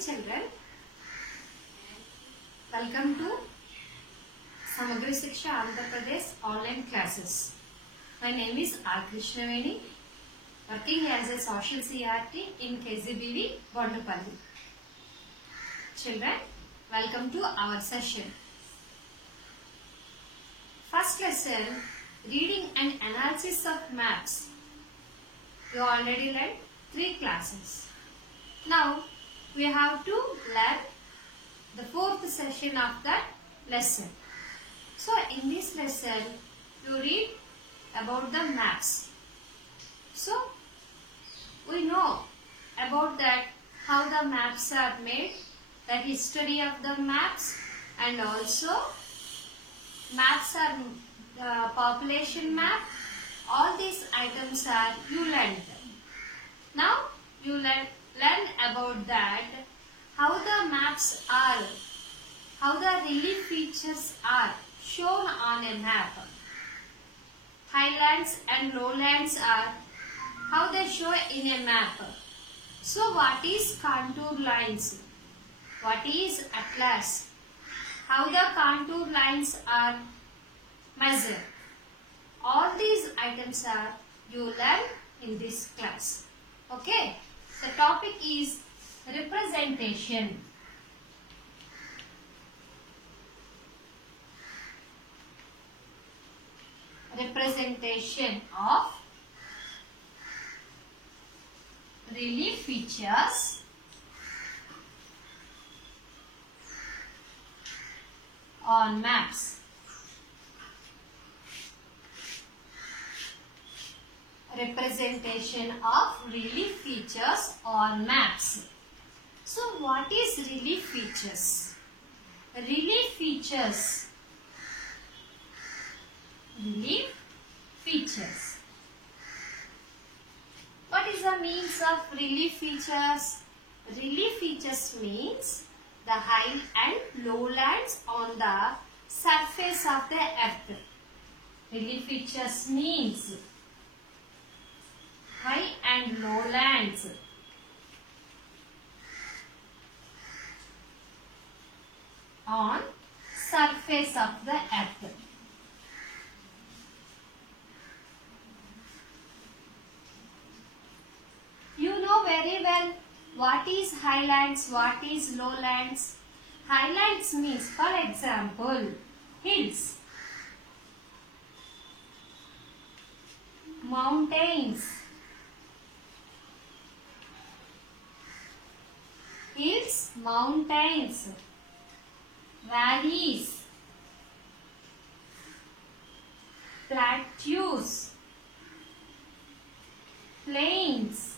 children, welcome to Samagri Shiksha Andhra Pradesh online classes. My name is R. Krishnaveni, working as a social CRT in KZBV, Bondupalli. Children, welcome to our session. First lesson, reading and analysis of maps. You already learned 3 classes. Now we have to learn the 4th session of that lesson. So in this lesson you read about the maps. So we know about that how the maps are made, the history of the maps, and also maps are population map. All these items are you learned. Now you learn about that how the maps are, how the relief features are shown on a map. Highlands and lowlands are how they show in a map. So what is contour lines? What is atlas? How the contour lines are measured? All these items are you learn in this class. Okay. The topic is representation. Representation of relief features on maps. Representation of relief features on maps. So what is relief features? Relief features. Relief features. What is the means of relief features? Relief features means the high and lowlands on the surface of the earth. Relief features means high and lowlands on surface of the earth. You know very well what is highlands, what is lowlands. Highlands means, for example, hills, mountains, hills, mountains, valleys, plateaus, plains.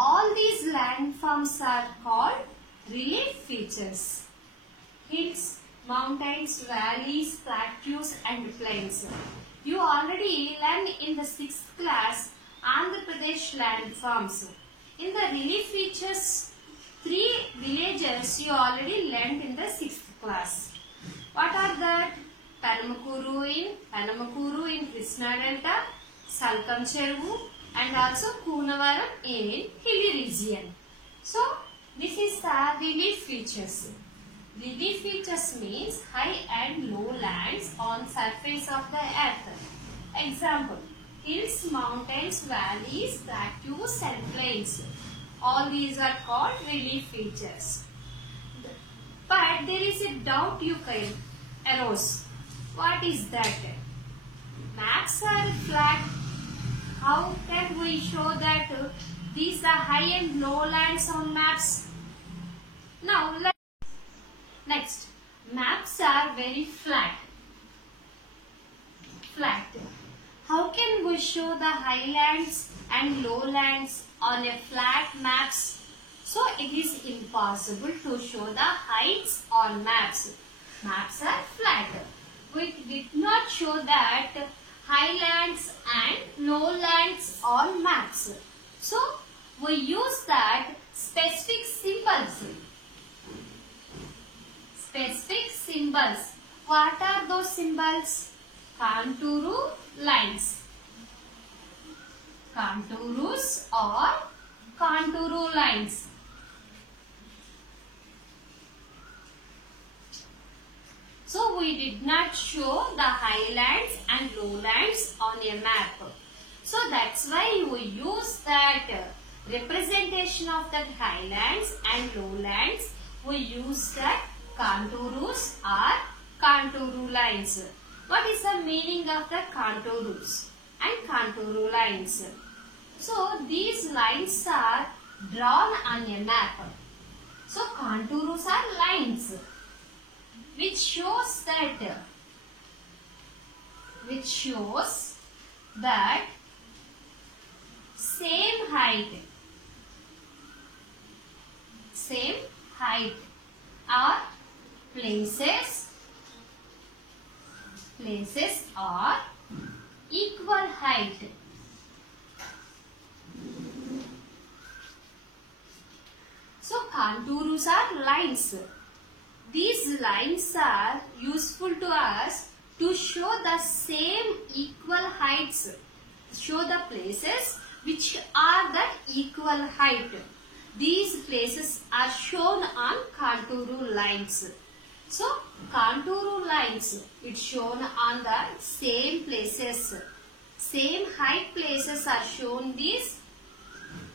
All these landforms are called relief features. Hills, mountains, valleys, plateaus and plains. You already learned in the 6th class Andhra Pradesh landforms. In the relief features, 3 villages you already learned in the 6th class. What are that? Panamakuru in Krishna Delta, Salkam Cheruvu, and also Kunavaram in hilly region. So this is the relief features. Relief features means high and low lands on surface of the earth. Example, hills, mountains, valleys, plateaus and plains. All these are called relief features. But there is a doubt you can arouse. What is that? Maps are flat. How can we show that these are high and low lands on maps? Now next, maps are very flat. How can we show the highlands and lowlands on a flat maps? So it is impossible to show the heights on maps. Maps are flat. We did not show that highlands and lowlands on maps. So we use that specific symbols. Specific symbols. What are those symbols? Contour lines. Contours or contour lines. So we did not show the highlands and lowlands on a map. So that's why we use that representation of that highlands and lowlands. We use that contours or contour lines. What is the meaning of the contours and contour lines? So these lines are drawn on a map. So contours are lines which shows that same height or places are equal height. So contours are lines. These lines are useful to us to show the same equal heights. Show the places which are that equal height. These places are shown on contour lines. So contour lines, it's shown on the same places. Same height places are shown these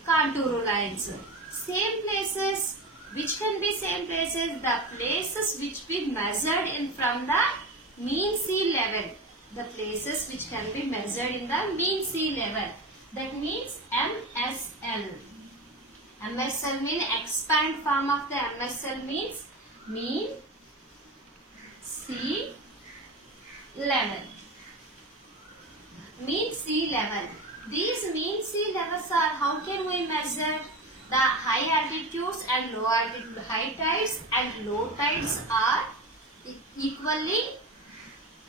contour lines. Same places, which can be same places? The places which we measured in from the mean sea level. The places which can be measured in the mean sea level. That means MSL. MSL means expand form of the MSL means mean sea level. Mean sea level. These mean sea levels are, how can we measure? The high altitudes and low altitude, high tides and low tides are equally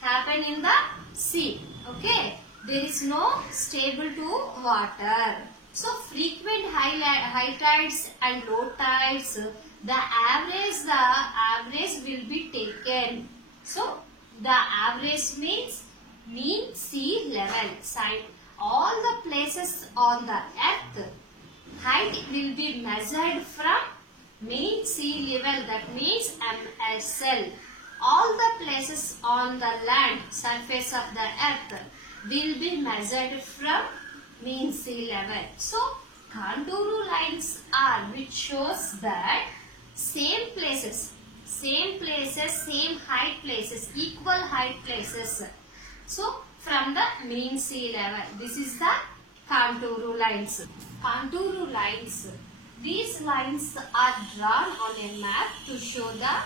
happen in the sea. Okay, there is no stable to water. So frequent high tides and low tides, the average will be taken. So the average means mean sea level. All the places on the earth, height will be measured from mean sea level, that means MSL. All the places on the land, surface of the earth will be measured from mean sea level. So contour lines are which shows that same places, same height places, equal height places. So from the mean sea level, this is the contour lines. Contour lines. These lines are drawn on a map to show the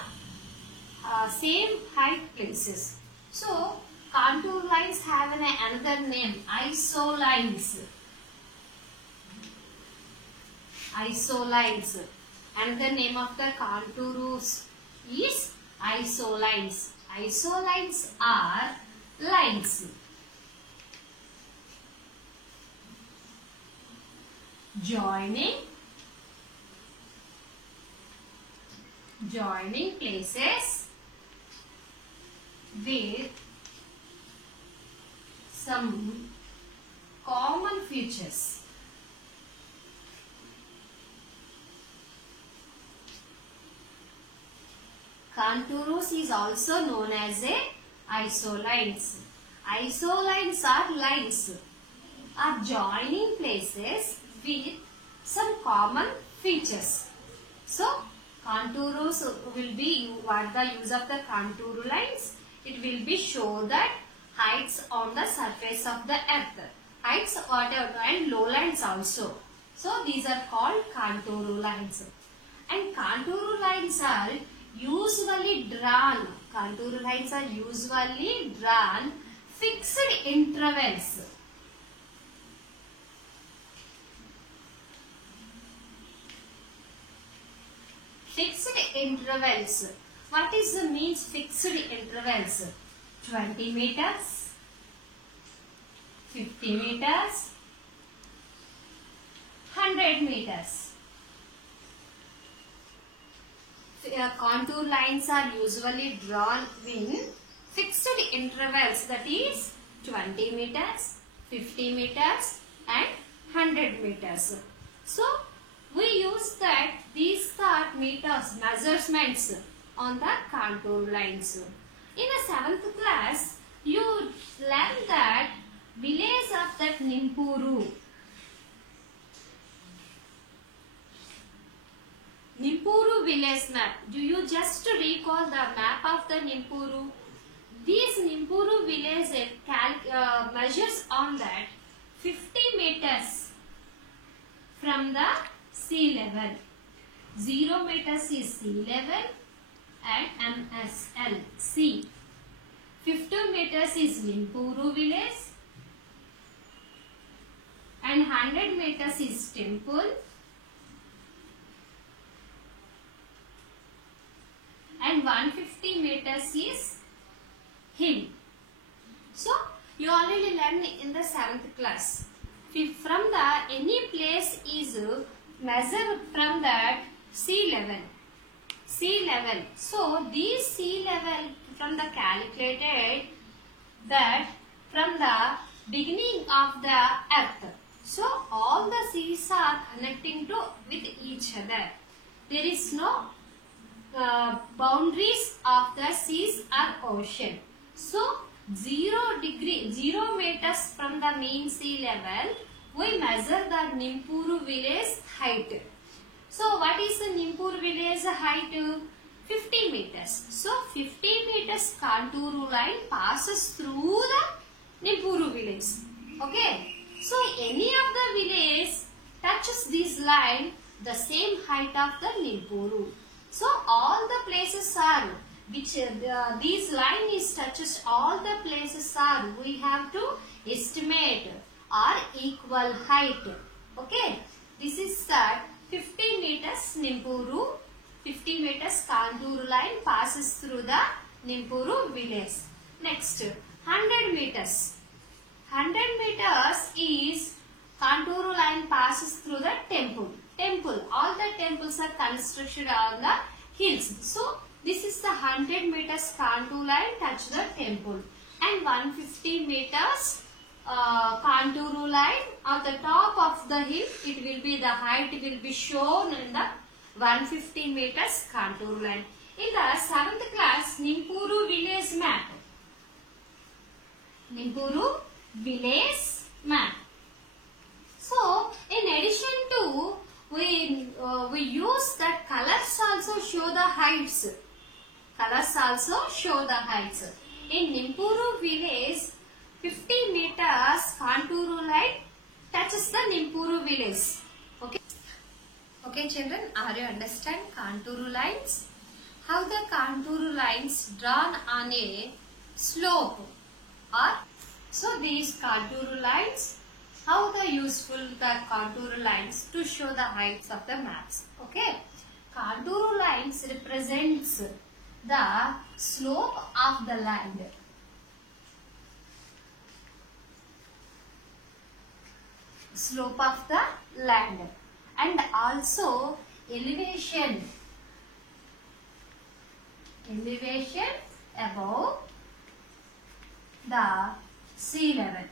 same height places. So contour lines have another name, isolines. Isolines. Another name of the contours is isolines. Isolines are lines. Joining places with some common features. Contours is also known as isolines. Isolines are lines, are joining places with some common features. So contours will be, what the use of the contour lines? It will be show that heights on the surface of the earth, heights whatever, and lowlands also. So these are called contour lines. And contour lines are usually drawn. Contour lines are usually drawn fixed intervals. Fixed intervals. What is the means fixed intervals? 20 meters, 50 meters, 100 meters. Contour lines are usually drawn in fixed intervals, that is 20 meters, 50 meters and 100 meters. So we use that these are meters, measurements on the contour lines. In the 7th class, you learn that village of that Nimpuru. Nimpuru village map. Do you just recall the map of the Nimpuru? These Nimpuru village measures on that 50 meters from the sea level. 0 meters is sea level and MSL sea. 50 meters is Nimpuru village and 100 meters is temple and 150 meters is hill. So you already learned in the 7th class. From the any place is measured from that sea level. Sea level. So these sea level from the calculated that from the beginning of the earth. So all the seas are connecting to with each other. There is no boundaries of the seas or ocean. So 0 meters from the mean sea level, we measure the Nimpuru village height. So what is the Nimpuru village height? 50 meters. So 50 meters contour line passes through the Nimpuru village. Okay. So any of the village touches this line, the same height of the Nimpuru. So all the places are which these line is touches, all the places are we have to estimate are equal height. Okay. This is that 50 meters Nimpuru, 50 meters contour line passes through the Nimpuru village. Next 100 meters. 100 meters is contour line passes through the temple. All the temples are constructed on the hills. So this is the 100 meters contour line touch the temple, and 150 meters contour line on the top of the hill. It will be the height will be shown in the 150 meters contour line. In the 7th class, Nimpuru village map. Nimpuru village map. So in addition to we use that colors also show the heights. Colors also show the heights. In Nimpuru village, 50 meters contour line touches the Nimpuru village. Okay. Okay children, are you understand contour lines? How the contour lines drawn on a slope are. So these contour lines, how the useful the contour lines to show the heights of the maps. Okay. Contour lines represents the slope of the land. Slope of the land and also elevation above the sea level.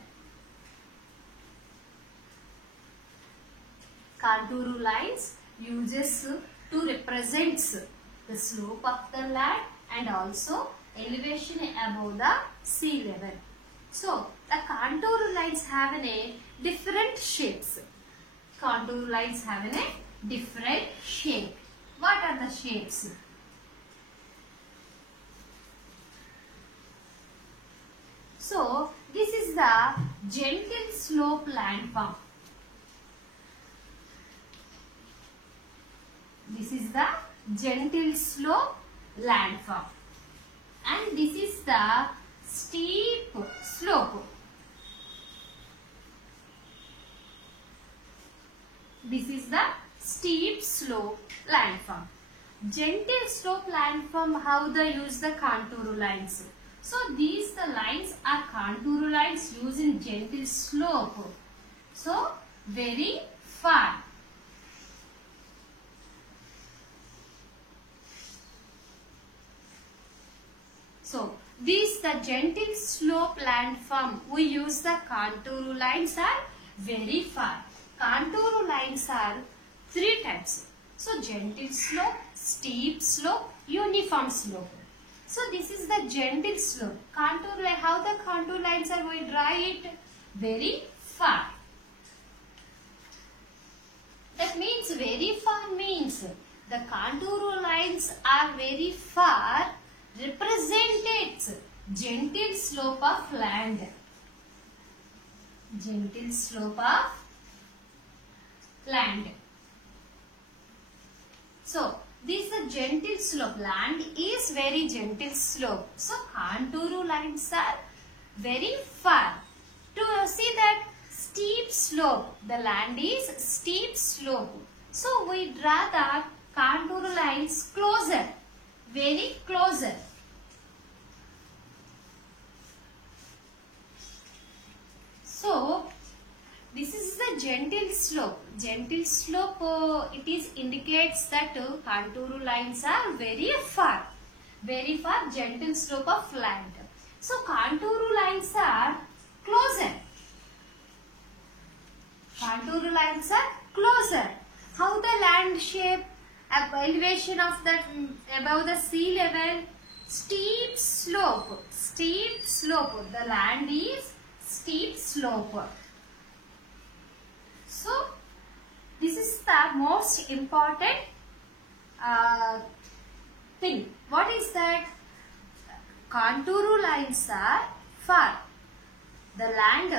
Contour lines uses to represent the slope of the land and also elevation above the sea level. So the contour lines have a different shapes. Contour lines have a different shape. What are the shapes? So this is the gentle slope landform. This is the gentle slope landform. And this is the steep slope. This is the steep slope landform. Gentle slope landform, how they use the contour lines. So these the lines are contour lines using gentle slope. So very far. So these the gentle slope landform, we use the contour lines are very far. Contour lines are 3 types. So gentle slope, steep slope, uniform slope. So this is the gentle slope. Contour line, how the contour lines are, we draw it very far. That means very far means the contour lines are very far, represents gentle slope of land. Gentle slope of land. So this is a gentle slope. Land is very gentle slope. So contour lines are very far. To see that steep slope, the land is steep slope. So we draw the contour lines closer, very closer. So this is the gentle slope. Gentle slope, it is indicates that contour lines are very far, gentle slope of land. So contour lines are closer. Contour lines are closer. How the land shape, elevation of that above the sea level, steep slope. Steep slope. The land is steep slope. So this is the most important thing. What is that? Contour lines are far. The land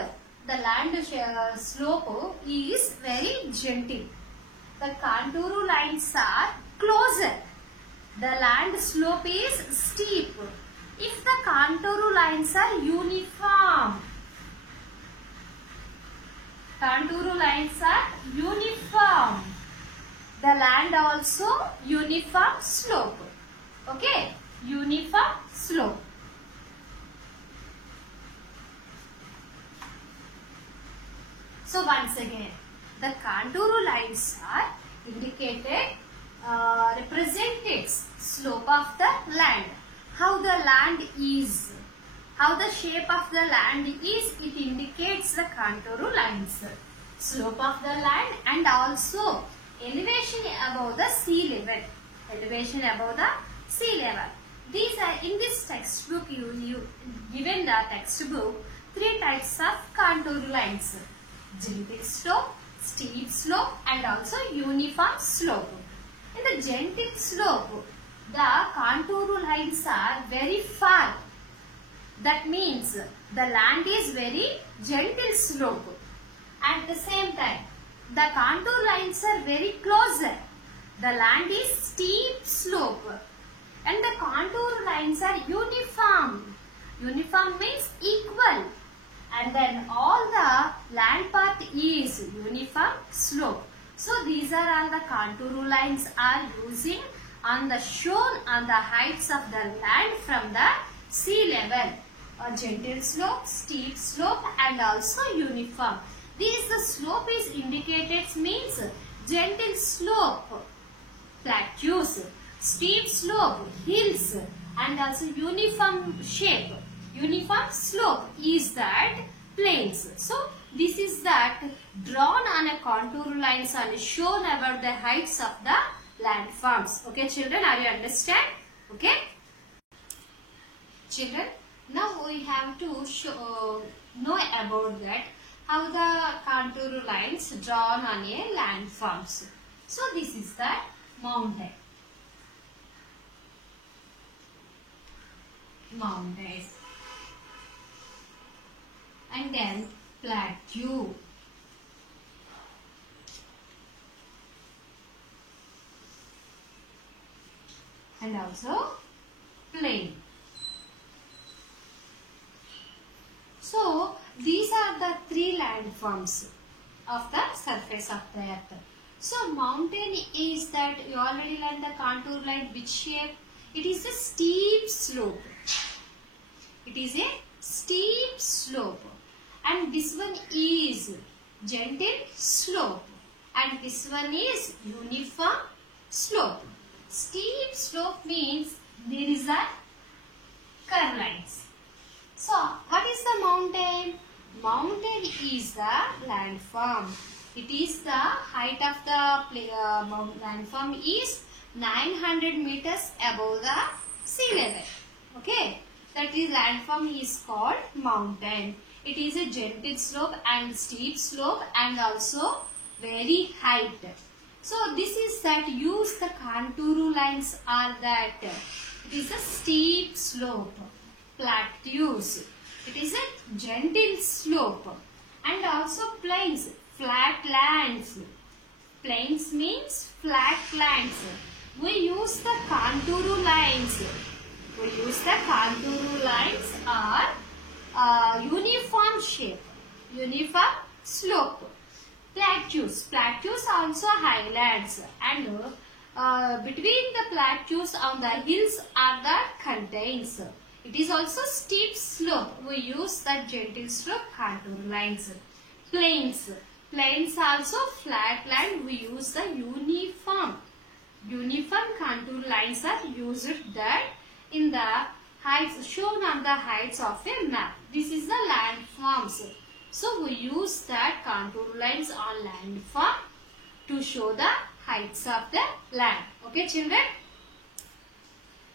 slope is very gentle. The contour lines are closer. The land slope is steep. If the contour lines are uniform, contour lines are uniform, the land also uniform slope. Okay, uniform slope. So once again, the contour lines are indicated, represented slope of the land. How the land is, how the shape of the land is, it indicates the contour lines. Slope of the land and also elevation above the sea level. Elevation above the sea level. These are in this textbook, you given the textbook, 3 types of contour lines. Gentle slope, steep slope and also uniform slope. In the gentle slope, the contour lines are very far. That means the land is very gentle slope. At the same time, the contour lines are very closer. The land is steep slope. And the contour lines are uniform. Uniform means equal. And then all the land part is uniform slope. So these are all the contour lines are using on the shown on the heights of the land from the sea level. A gentle slope, steep slope and also uniform. The slope is indicated means gentle slope, plateaus, steep slope, hills and also uniform shape. Uniform slope is that plains. So this is that drawn on a contour lines and shown about the heights of the landforms. Okay children, are you understand? Okay. Children, now we have to know about that how the contour lines drawn on a landforms. So this is the mountain. Mountains. And then plateau. And also plain. So these are the 3 landforms of the surface of the earth. So mountain is that you already learned the contour line, which shape? It is a steep slope. It is a steep slope. And this one is gentle slope. And this one is uniform slope. Steep slope means there is a curve lines. So what is the mountain? Mountain is the landform. It is the height of the landform is 900 meters above the sea level. Okay, that is landform is called mountain. It is a gentle slope and steep slope and also very height. So this is that use the contour lines are that it is a steep slope, plateaus. It is a gentle slope and also plains, flat lands. Plains means flat lands. We use the contour lines. We use the contour lines are uniform shape, uniform slope. Plateaus. Plateaus also highlands and between the plateaus on the hills are the contains. It is also steep slope. We use the gentle slope contour lines. Plains. Plains also flat land. We use the uniform. Uniform contour lines are used that in the heights shown on the heights of a map. This is the landforms. So we use that contour lines on landform to show the heights of the land. Okay children?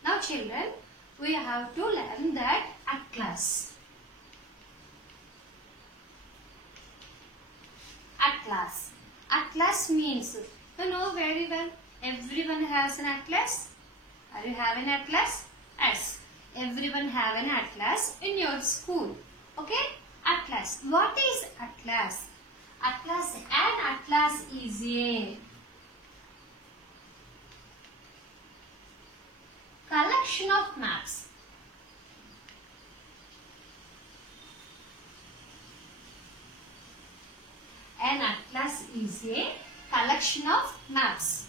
Now children, we have to learn that atlas. Atlas. Atlas means, you know very well, everyone has an atlas. Are you having an atlas? Yes. Everyone have an atlas in your school. Okay? Atlas. What is atlas? Atlas. An atlas is a collection of maps. An atlas is a collection of maps.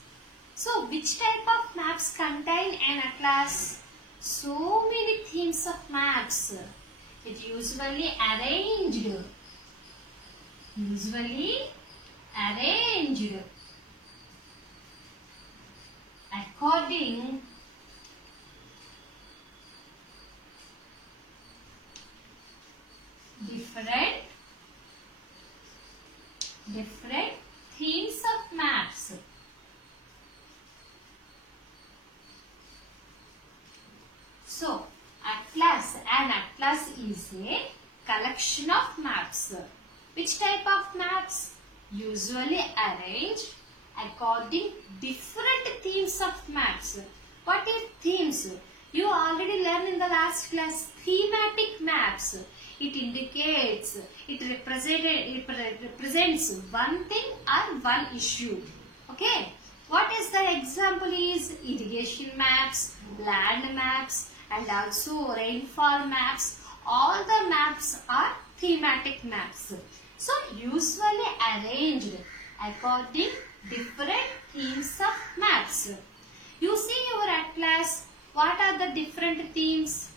So, which type of maps contain an atlas? So many themes of maps. It usually arranged according different themes of maps. So, an atlas is a collection of maps. Which type of maps? Usually arranged according different themes of maps. What is themes? You already learned in the last class thematic maps. It indicates, it represents one thing or one issue. Okay. What is the example is irrigation maps, land maps and also rainfall maps. All the maps are thematic maps. So usually arranged according different themes of maps. You see your atlas. What are the different themes?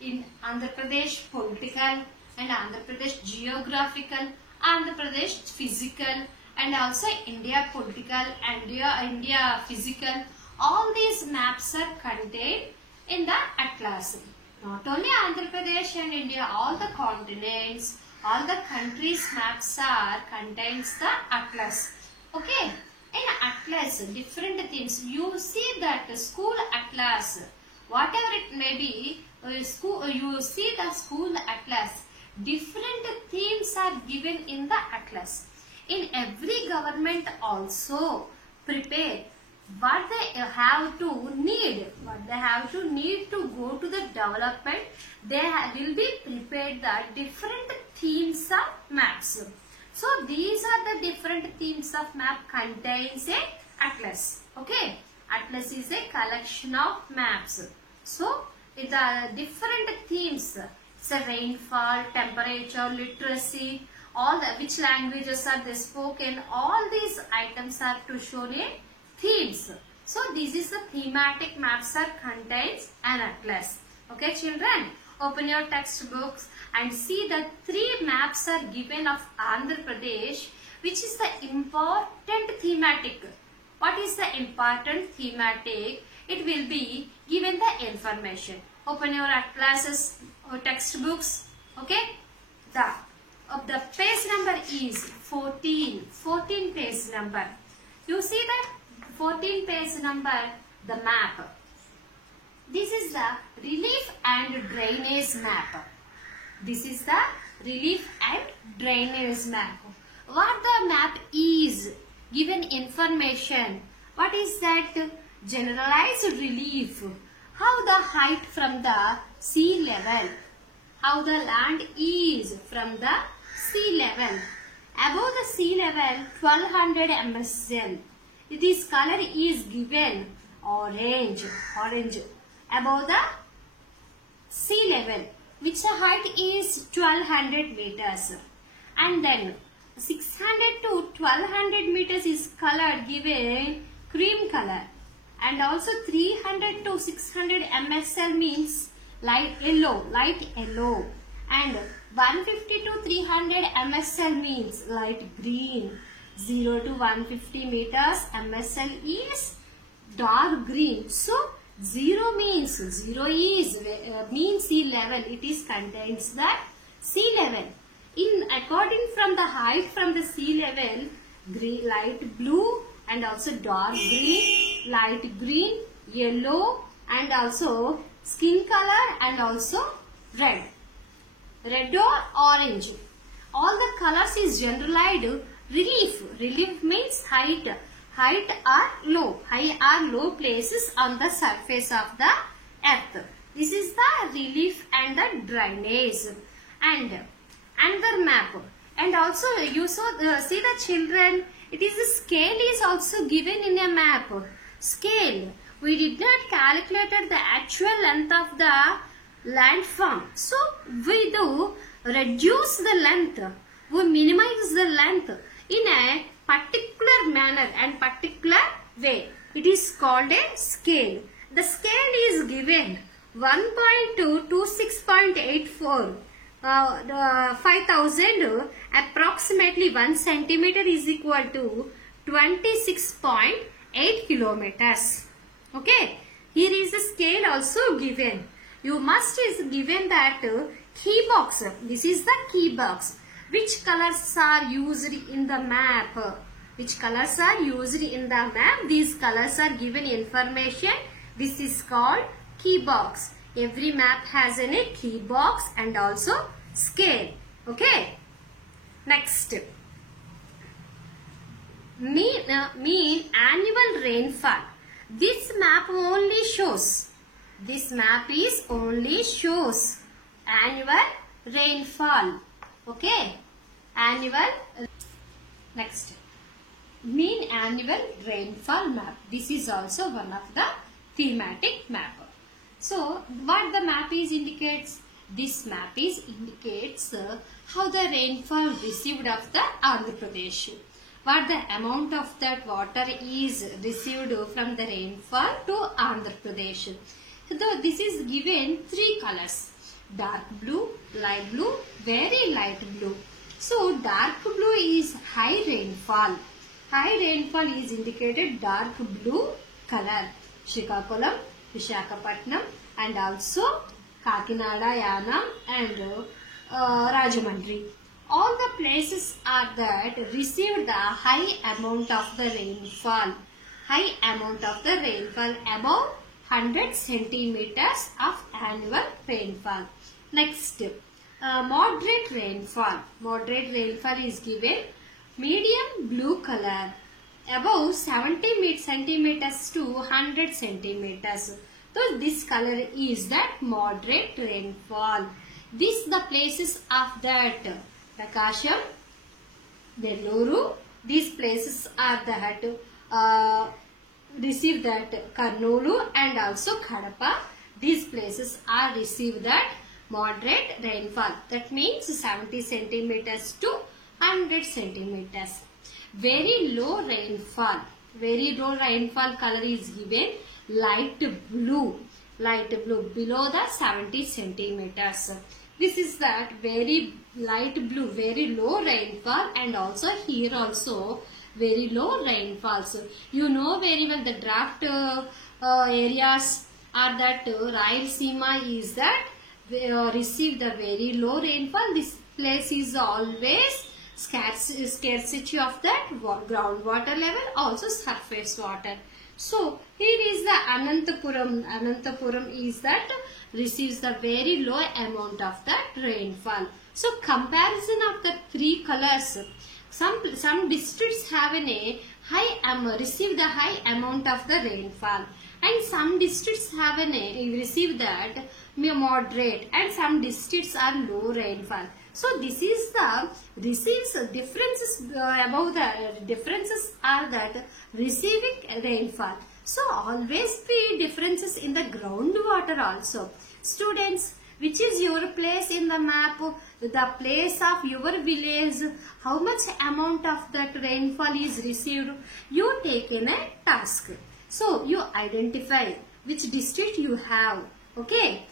In Andhra Pradesh political and Andhra Pradesh geographical, Andhra Pradesh physical and also India political and India physical. All these maps are contained in the atlas. Not only Andhra Pradesh and India, all the continents, all the countries' maps are contains the atlas. Okay. In atlas, different themes. You see that school atlas, whatever it may be, you see the school atlas. Different themes are given in the atlas. In every government also prepare what they have to need, to go to the development. They will be prepared the different themes of maps. So these are the different themes of map contains a atlas. Okay, atlas is a collection of maps. So with the different themes, so rainfall, temperature, literacy, all the which languages are they spoken, all these items are to show in themes. So this is the thematic maps are contains an atlas. Okay children, open your textbooks and see the 3 maps are given of Andhra Pradesh, which is the important thematic. What is the important thematic? It will be given the information. Open your atlases or textbooks. Okay, the page number is 14 page number. You see that 14 page number, the map. This is the relief and drainage map. This is the relief and drainage map. What the map is? Given information. What is that? Generalized relief. How the height from the sea level. How the land is from the sea level. Above the sea level 1200 MSL. This color is given orange. Above the sea level, which the height is 1200 meters. And then 600 to 1200 meters is color given cream color. And also 300 to 600 MSL means light yellow. And 150 to 300 MSL means light green. 0 to 150 meters MSL is dark green. So 0 means mean sea level. It is contains the sea level. According from the height from the sea level, green, light blue and also dark green, light green, yellow and also skin color and also red or orange. All the colors is generalized relief. Relief means height. Height or low places on the surface of the earth. This is the relief and the drainage. And another map. And also you see the children. It is the scale is also given in a map. Scale. We did not calculate the actual length of the landform. So we do reduce the length. We minimize the length in a particular manner and particular way. It is called a scale. The scale is given 1.2 to 6.84. 5000 approximately 1 centimeter is equal to 26.8 kilometers. Okay. Here is the scale also given. You must is given that key box. This is the key box. Which colors are used in the map? Which colors are used in the map? These colors are given information. This is called key box. Every map has a key box and also scale. Okay. Next. Mean annual rainfall. This map only shows. This map is only shows annual rainfall. Okay. Next. Mean annual rainfall map. This is also one of the thematic map. So, what the map is indicates? This map is indicates how the rainfall received of the Andhra Pradesh. What the amount of that water is received from the rainfall to Andhra Pradesh. So, this is given 3 colors. Dark blue, light blue, very light blue. So, dark blue is high rainfall. High rainfall is indicated dark blue color. Srikakulam, Visakhapatnam and also Kakinada, Yanam and Rajahmundry. All the places are that received the high amount of the rainfall. High amount of the rainfall above 100 centimeters of annual rainfall. Next, moderate rainfall. Moderate rainfall is given medium blue color above 70 centimeters to 100 centimeters. So this color is that moderate rainfall. These the places of that Prakasham, Nellore. These places are that receive that Kurnool and also Kadapa. These places are receive that moderate rainfall. That means 70 centimeters to 100 centimeters. Very low rainfall. Very low rainfall color is given light blue. Light blue below the 70 centimeters. This is that very light blue, very low rainfall, and also here also very low rainfall. So you know very well the drought areas are that Rayalaseema is that receive the very low rainfall. This place is always scarcity of that groundwater level, also surface water. So here is the Anantapuram. Anantapuram is that receives the very low amount of that rainfall. So comparison of the three colors. Some districts have a receive the high amount of the rainfall, and some districts have receive that moderate, and some districts are low rainfall. So this is the receives differences above the differences are that receiving rainfall. So always be differences in the groundwater also. Students, which is your place in the map, the place of your village, how much amount of that rainfall is received, you take in a task. So you identify which district you have, okay.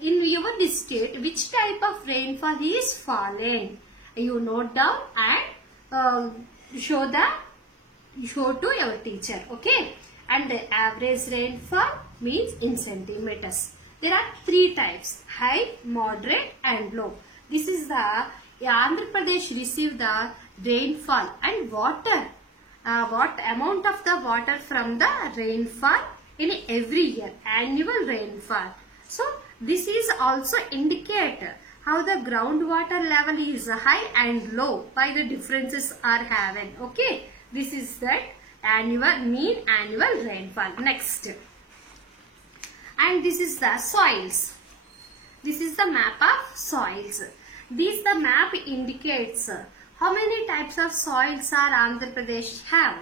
In your district, which type of rainfall is falling, you note down and show to your teacher, okay. And the average rainfall means in centimeters. There are three types: high, moderate and low. This is the Andhra Pradesh receive the rainfall and water. What amount of the water from the rainfall in every year, annual rainfall. So this is also indicate how the groundwater level is high and low by the differences are having. Okay, this is that mean annual rainfall. Next, and this is the soils. This is the map of soils. This the map indicates how many types of soils are Andhra Pradesh have.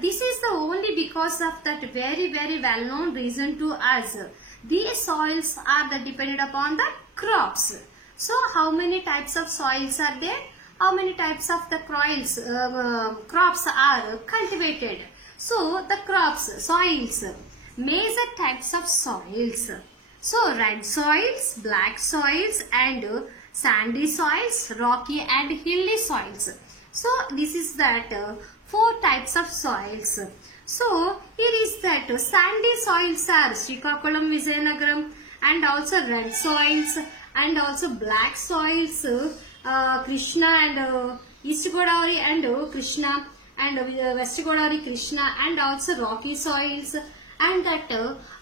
This is the only because of that very well known reason to us. These soils are dependent upon the crops. So how many types of soils are there? How many types of the crops are cultivated? So the crops, soils, major types of soils. So red soils, black soils and sandy soils, rocky and hilly soils. So this is that four types of soils. So here is that sandy soils are Srikakulam, Vizianagaram, and also red soils and also black soils, Krishna and East Godavari and Krishna and West Godavari, Krishna, and also rocky soils. And that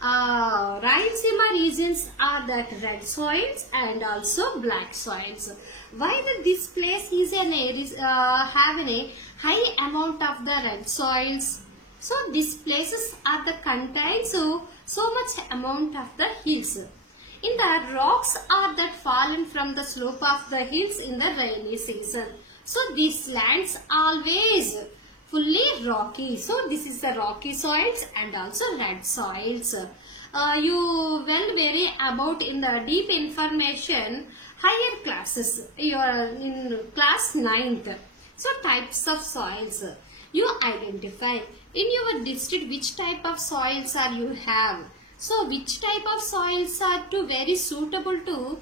Rayalaseema regions are that red soils and also black soils. Why this place is having a high amount of the red soils? So these places are the contains so much amount of the hills. In the rocks are that fallen from the slope of the hills in the rainy season. So these lands always fully rocky. So this is the rocky soils and also red soils. You will vary about in the deep information higher classes. You are in class 9th. So types of soils. You identify in your district which type of soils are you have. So which type of soils are very suitable to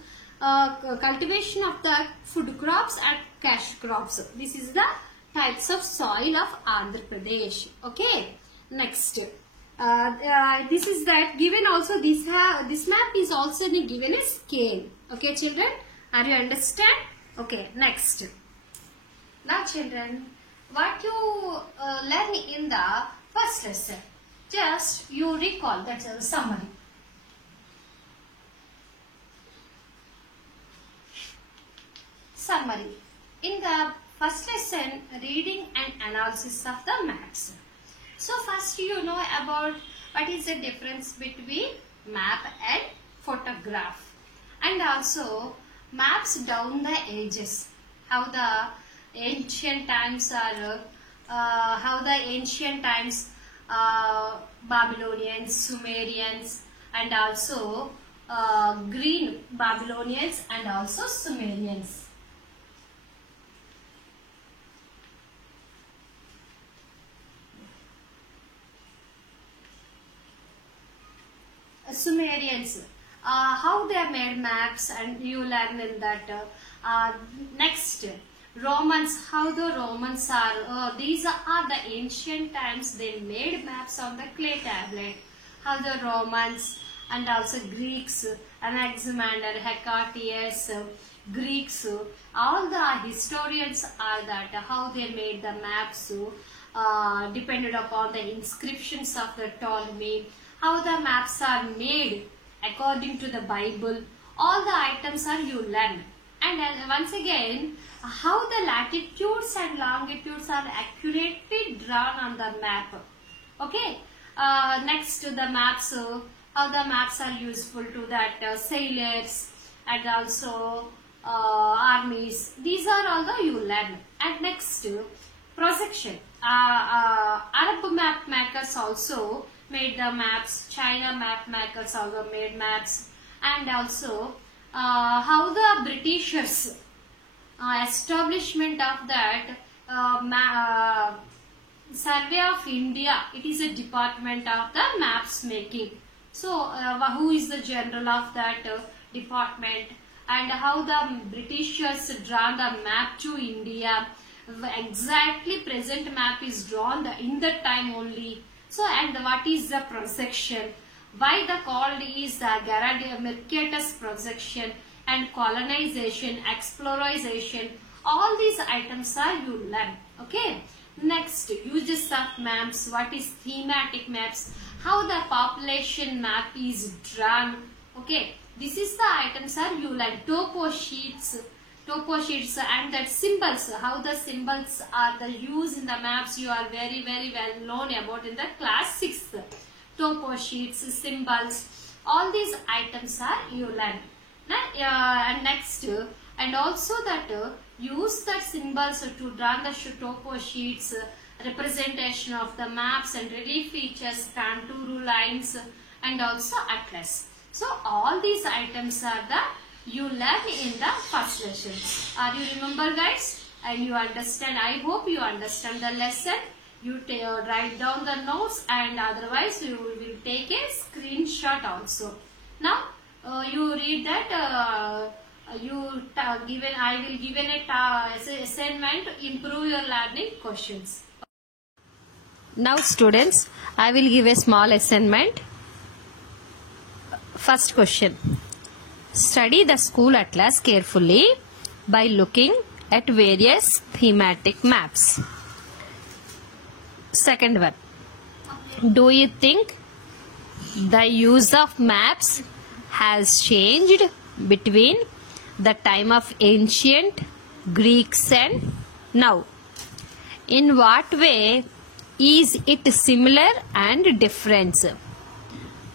cultivation of the food crops and cash crops. This is the types of soil of Andhra Pradesh. Okay. Next, this is that given also this map is also given a scale. Okay, children, are you understand? Okay. Next. Now, children, what you learn in the first lesson, just you recall, that's a summary. Summary. In the first lesson, reading and analysis of the maps. So first you know about what is the difference between map and photograph, and also maps down the ages, how the ancient times are, Babylonians, Sumerians, and also Green Babylonians and also Sumerians. Sumerians, how they made maps, and you learn in that. Next, Romans, how the Romans are, these are the ancient times, they made maps on the clay tablet. How the Romans and also Greeks, Anaximander, Hecataeus, Greeks, all the historians are that how they made the maps depended upon the inscriptions of the Ptolemy, how the maps are made according to the Bible. All the items are you learn. And once again, how the latitudes and longitudes are accurately drawn on the map. Okay. Next, the maps, how the maps are useful to that sailors and also armies. These are all the you learn. And next, projection. Arab map makers also made the maps. China map makers also made maps. And also how the Britishers establishment of that Survey of India, it is a department of the maps making. So who is the general of that department, and how the Britishers drawn the map to India, exactly present map is drawn in that time only. So, and what is the projection, why the called is the Mercatus projection, and colonization, exploration, all these items are you learn. Okay. Next, uses of maps. What is thematic maps? How the population map is drawn. Okay. This is the items are you learn. Topo sheets and that symbols. How the symbols are the used in the maps. You are very well known about in the class 6th. Topo sheets, symbols. All these items are you learn. And next, and also that use the symbols to draw the topo sheets, representation of the maps and relief features, contour lines, and also atlas. So all these items are the you learn in the first lesson. Are you remember, guys? And you understand? I hope you understand the lesson. You write down the notes, and otherwise you will take a screenshot also. Now you read that. I will give an assignment to improve your learning questions. Now students, I will give a small assignment. First question. Study the school atlas carefully by looking at various thematic maps. Second one. Do you think the use of maps has changed between the time of ancient Greeks and now? In what way is it similar and different?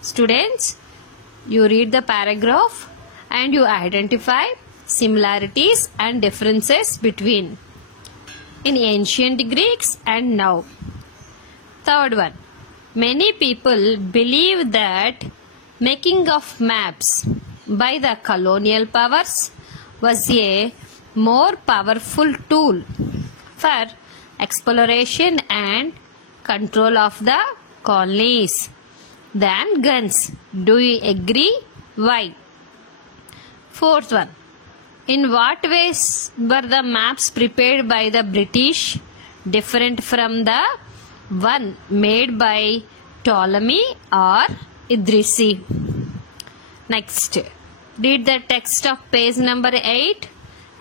Students, you read the paragraph and you identify similarities and differences between in ancient Greeks and now. Third one. Many people believe that making of maps by the colonial powers was a more powerful tool for exploration and control of the colonies than guns. Do you agree? Why? Fourth one. In what ways were the maps prepared by the British different from the one made by Ptolemy or Idrisi? Next, read the text of page number 8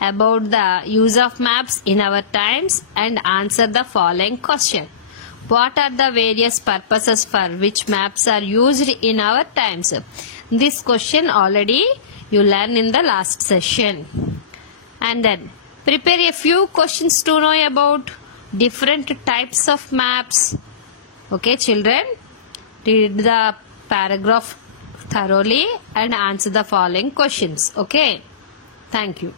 about the use of maps in our times and answer the following question. What are the various purposes for which maps are used in our times? This question already you learned in the last session. And then prepare a few questions to know about different types of maps. Okay, children, read the paragraph thoroughly and answer the following questions. Okay, thank you.